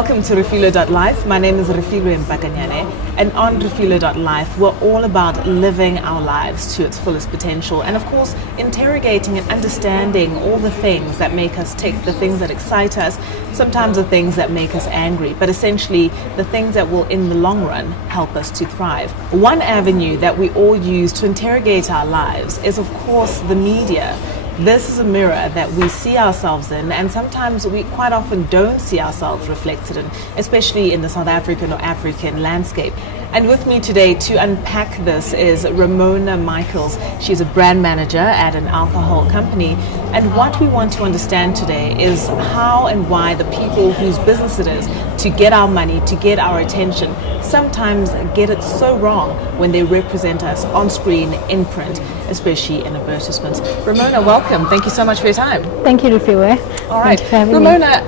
Welcome to Refiloe.Life. My name is Refiloe, and on Refiloe.Life we're all about living our lives to its fullest potential, and of course interrogating and understanding all the things that make us tick, the things that excite us, sometimes the things that make us angry, but essentially the things that will in the long run help us to thrive. One avenue that we all use to interrogate our lives is of course the media. This is a mirror that we see ourselves in, and sometimes we quite often don't see ourselves reflected in, especially in the South African or African landscape. And with me today to unpack this is Ramona Michaels. She's a brand manager at an alcohol company. And what we want to understand today is how and why the people whose business it is to get our money, to get our attention, sometimes get it so wrong when they represent us on screen, in print, especially in advertisements. Ramona, welcome. Thank you so much for your time. Thank you, Refiloe. All right. Thank you for having Ramona,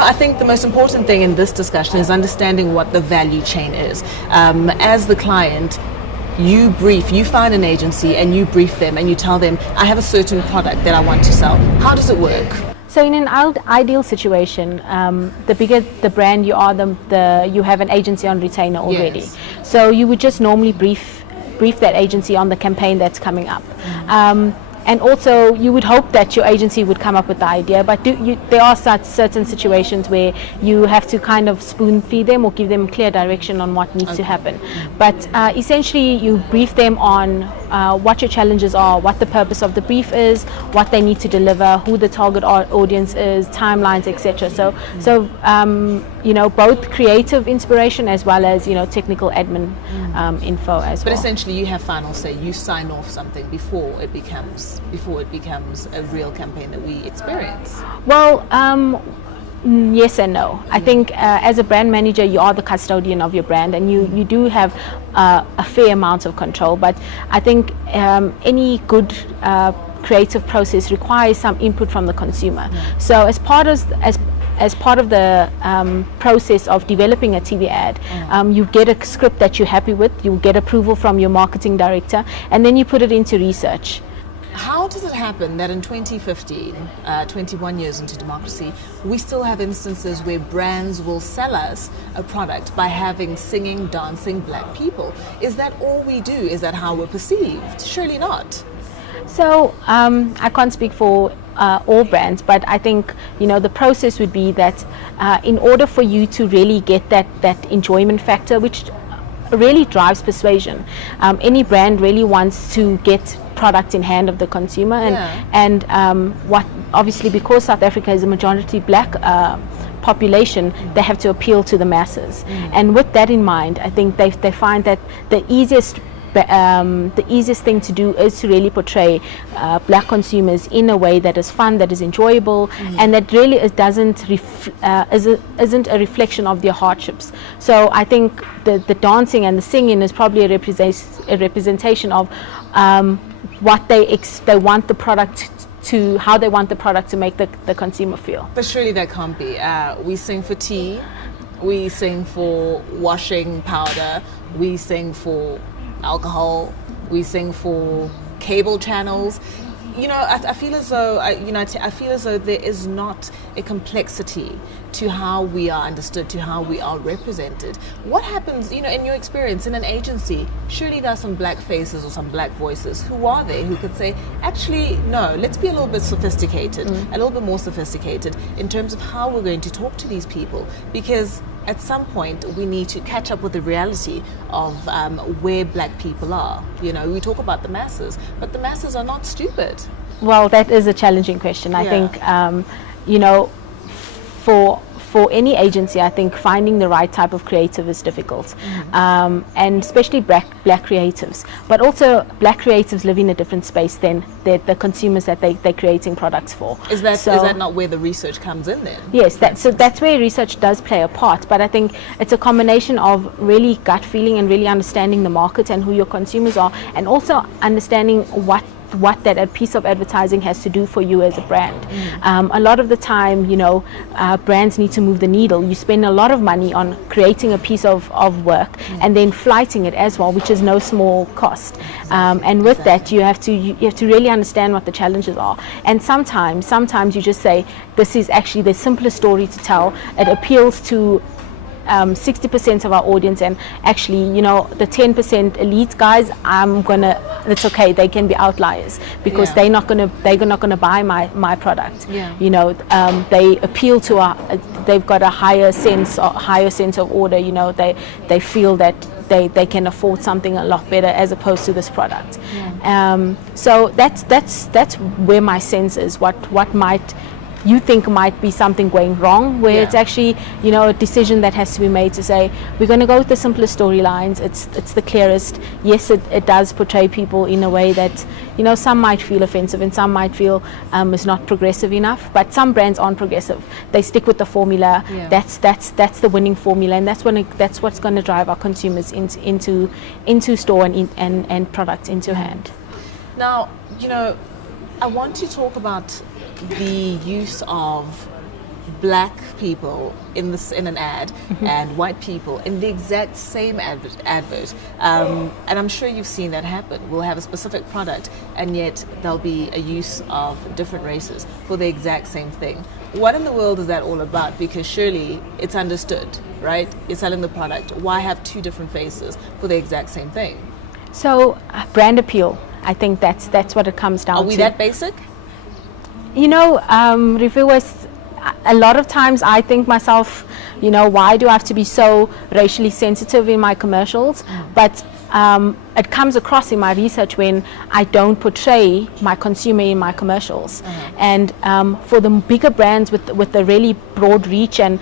I think the most important thing in this discussion is understanding what the value chain is. As the client, you find an agency and you brief them and you tell them, I have a certain product that I want to sell. How does it work? So in an ideal situation, the bigger the brand you are, you have an agency on retainer already. Yes. So you would just normally brief that agency on the campaign that's coming up. And also, you would hope that your agency would come up with the idea, but there are certain situations where you have to kind of spoon feed them or give them clear direction on what needs to happen. But essentially, you brief them on what your challenges are, what the purpose of the brief is, what they need to deliver, who the target audience is, timelines, etc. So both creative inspiration as well as technical admin info as well. But essentially, you have final say. You sign off something before it becomes a real campaign that we experience. Well, yes and no. I think as a brand manager, you are the custodian of your brand, and you do have a fair amount of control. But I think any good creative process requires some input from the consumer. So as part of the process of developing a TV ad, you get a script that you're happy with, you get approval from your marketing director, and then you put it into research. How does it happen that in 2015, 21 years into democracy, we still have instances where brands will sell us a product by having singing, dancing black people? Is that all we do? Is that how we're perceived? Surely not. So I can't speak for all brands, but I think the process would be that in order for you to really get that enjoyment factor, which really drives persuasion, any brand really wants to get product in hand of the consumer, and what obviously, because South Africa is a majority black population, they have to appeal to the masses. And with that in mind, I think they find that the easiest thing to do is to really portray black consumers in a way that is fun, that is enjoyable, and that really isn't a reflection of their hardships. So I think the dancing and the singing is probably a representation of what they want the product to, how they want the product to make the consumer feel. But surely that can't be. We sing for tea, we sing for washing powder, we sing for alcohol, we sing for cable channels. I feel as though I feel as though there is not a complexity to how we are understood, to how we are represented. What happens, in your experience in an agency? Surely there are some black faces or some black voices. Who are they who could say, actually, no, let's be a little bit sophisticated, a little bit more sophisticated in terms of how we're going to talk to these people? Because at some point we need to catch up with the reality of where black people are. We talk about the masses, but the masses are not stupid. Well, that is a challenging question. I think for any agency, I think finding the right type of creative is difficult, and especially black creatives. But also, black creatives live in a different space than the consumers that they're creating products for. Is that not where the research comes in then? Yes, that's where research does play a part. But I think it's a combination of really gut feeling and really understanding the market and who your consumers are, and also understanding what what that a piece of advertising has to do for you as a brand. A lot of the time, brands need to move the needle. You spend a lot of money on creating a piece of work and then flighting it as well, which is no small cost. And with that, you have to really understand what the challenges are. And sometimes you just say, this is actually the simplest story to tell. It appeals to 60% of our audience, and actually, the 10% elite guys, it's okay, they can be outliers because they're not gonna buy my product. They appeal to they've got a higher sense of order. They feel that they can afford something a lot better as opposed to this product. So that's where my sense is, what might you think might be something going wrong, where it's actually a decision that has to be made to say, we're going to go with the simplest storylines. It's the clearest. Yes, it does portray people in a way that some might feel offensive and some might feel is not progressive enough, but some brands aren't progressive. They stick with the formula. That's the winning formula, and that's what's going to drive our consumers into store and product into hand. Now, I want to talk about the use of black people in an ad and white people in the exact same advert. And I'm sure you've seen that happen. We'll have a specific product and yet there'll be a use of different races for the exact same thing. What in the world is that all about? Because surely it's understood, right? You're selling the product. Why have two different faces for the exact same thing? So brand appeal, I think that's what it comes down to. Are we that basic? Reviewers, a lot of times I think myself, why do I have to be so racially sensitive in my commercials? But it comes across in my research when I don't portray my consumer in my commercials. And for the bigger brands with the really broad reach and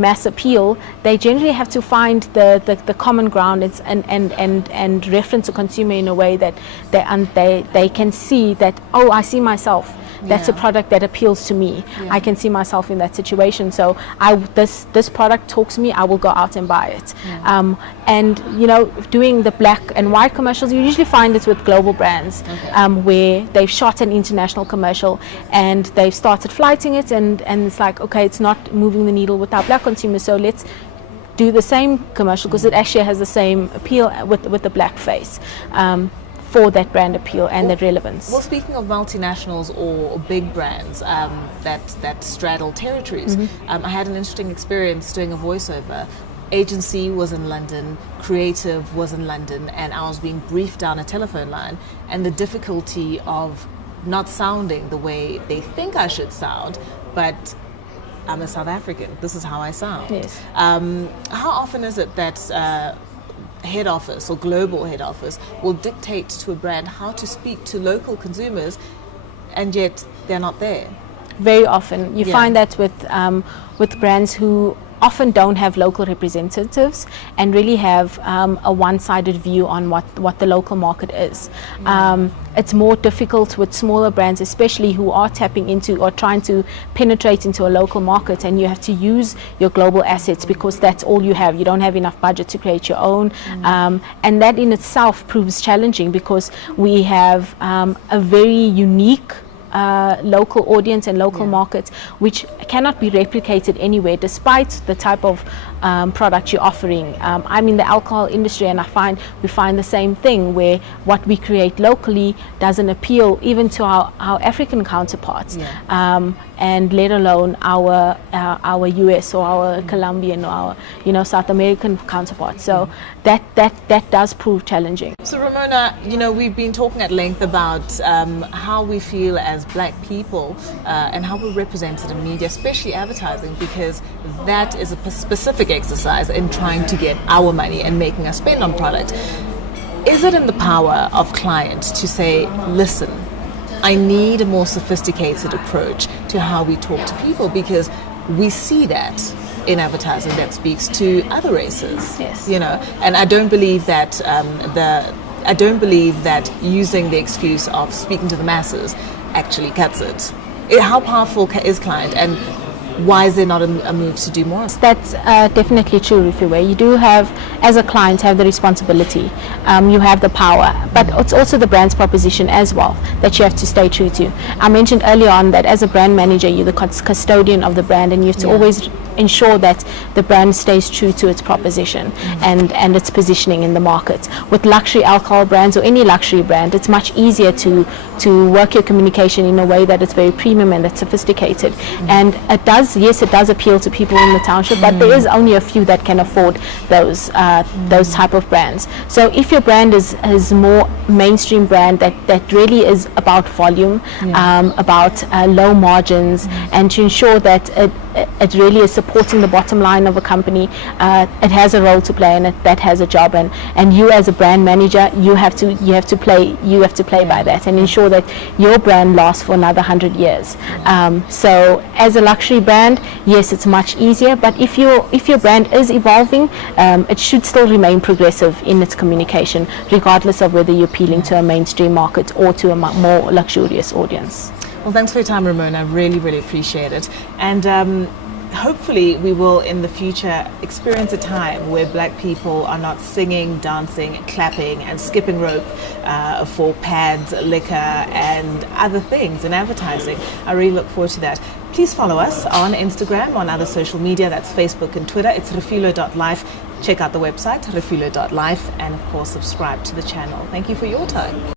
mass appeal, they generally have to find the common ground and reference a consumer in a way that they can see that, oh, I see myself. That's a product that appeals to me. I can see myself in that situation. So this product talks to me, I will go out and buy it. And doing the black and white commercials, you usually find it with global brands, where they've shot an international commercial and they've started flighting it, and it's like, okay, it's not moving the needle with our black consumers, so let's do the same commercial because it actually has the same appeal with the black face. For that brand appeal and that relevance. Well, speaking of multinationals or big brands that straddle territories, I had an interesting experience doing a voiceover. Agency was in London, creative was in London, and I was being briefed down a telephone line, and the difficulty of not sounding the way they think I should sound, but I'm a South African, this is how I sound. Yes. How often is it that head office or global head office will dictate to a brand how to speak to local consumers, and yet they're not there? Very often. You find that with brands who often don't have local representatives and really have a one-sided view on what the local market is. It's more difficult with smaller brands, especially who are tapping into or trying to penetrate into a local market, and you have to use your global assets because that's all you have. You don't have enough budget to create your own, and that in itself proves challenging because we have a very unique local audience and local markets which cannot be replicated anywhere despite the type of product you're offering. I'm in the alcohol industry and we find the same thing where what we create locally doesn't appeal even to our African counterparts, and let alone our US or our Colombian or our South American counterparts. So that does prove challenging. So Ramona, we've been talking at length about how we feel as black people and how we're represented in media, especially advertising, because that is a specific exercise in trying to get our money and making us spend on product. Is it in the power of clients to say, listen, I need a more sophisticated approach to how we talk to people, because we see that in advertising that speaks to other races, and I don't believe that using the excuse of speaking to the masses actually cuts it. How powerful is client, and why is there not a move to do more? That's definitely true, Refiloe. You do have, as a client, have the responsibility. You have the power, but it's also the brand's proposition as well that you have to stay true to. I mentioned earlier on that as a brand manager, you're the custodian of the brand, and you have to always ensure that the brand stays true to its proposition and its positioning in the market. With luxury alcohol brands or any luxury brand, it's much easier to work your communication in a way that it's very premium and that's sophisticated. And it does appeal to people in the township, but there is only a few that can afford those type of brands. So if your brand is more mainstream brand that really is about volume, about low margins, and to ensure that it really is supporting the bottom line of a company, it has a role to play, and that has a job, and you as a brand manager, you have to play by that and ensure that your brand lasts for another 100 years. So as a luxury brand, yes, it's much easier, but if your brand is evolving, it should still remain progressive in its communication, regardless of whether you're appealing to a mainstream market or to a more luxurious audience. Well, thanks for your time, Ramona. I really, really appreciate it. And hopefully we will in the future experience a time where black people are not singing, dancing, clapping and skipping rope for pads, liquor and other things in advertising. I really look forward to that. Please follow us on Instagram, on other social media, that's Facebook and Twitter. It's Refiloe.Life. Check out the website, Refiloe.Life, and of course subscribe to the channel. Thank you for your time.